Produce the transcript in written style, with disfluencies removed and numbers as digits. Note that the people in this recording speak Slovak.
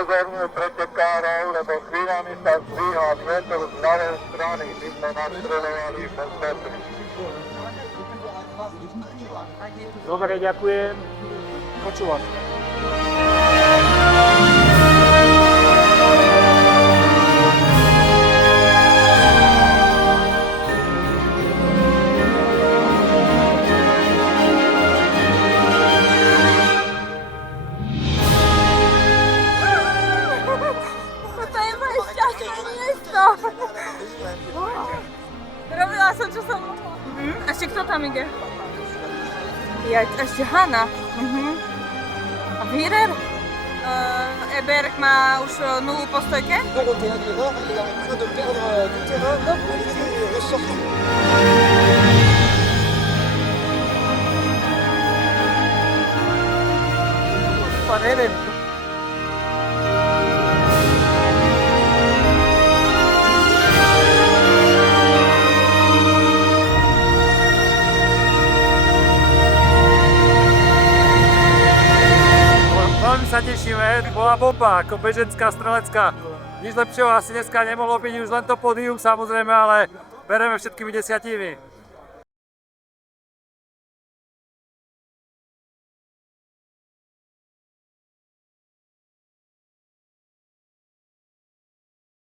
upozorňujú pretekárov, lebo chvíľami sa zdvíha vietor z ľavej strany. My sme nastreľovali bezpečný. Dobre, ďakujem. Počúvam. Toto je moje šťastné miesto. Robila som, čo som mohla. Ešte kto tam ide? Ja, ešte Hanna. A Wierer? Eberg má už 0 po stojke? Européen d'erreur, il est en train de perdre du terrain pour essayer de sortir. Neviem. Veľmi sa tešíme, bola bomba, ako beženská, strelecká. Nič lepšieho asi dneska nemohlo byť, už len to pódium samozrejme, ale bereme všetkými 10.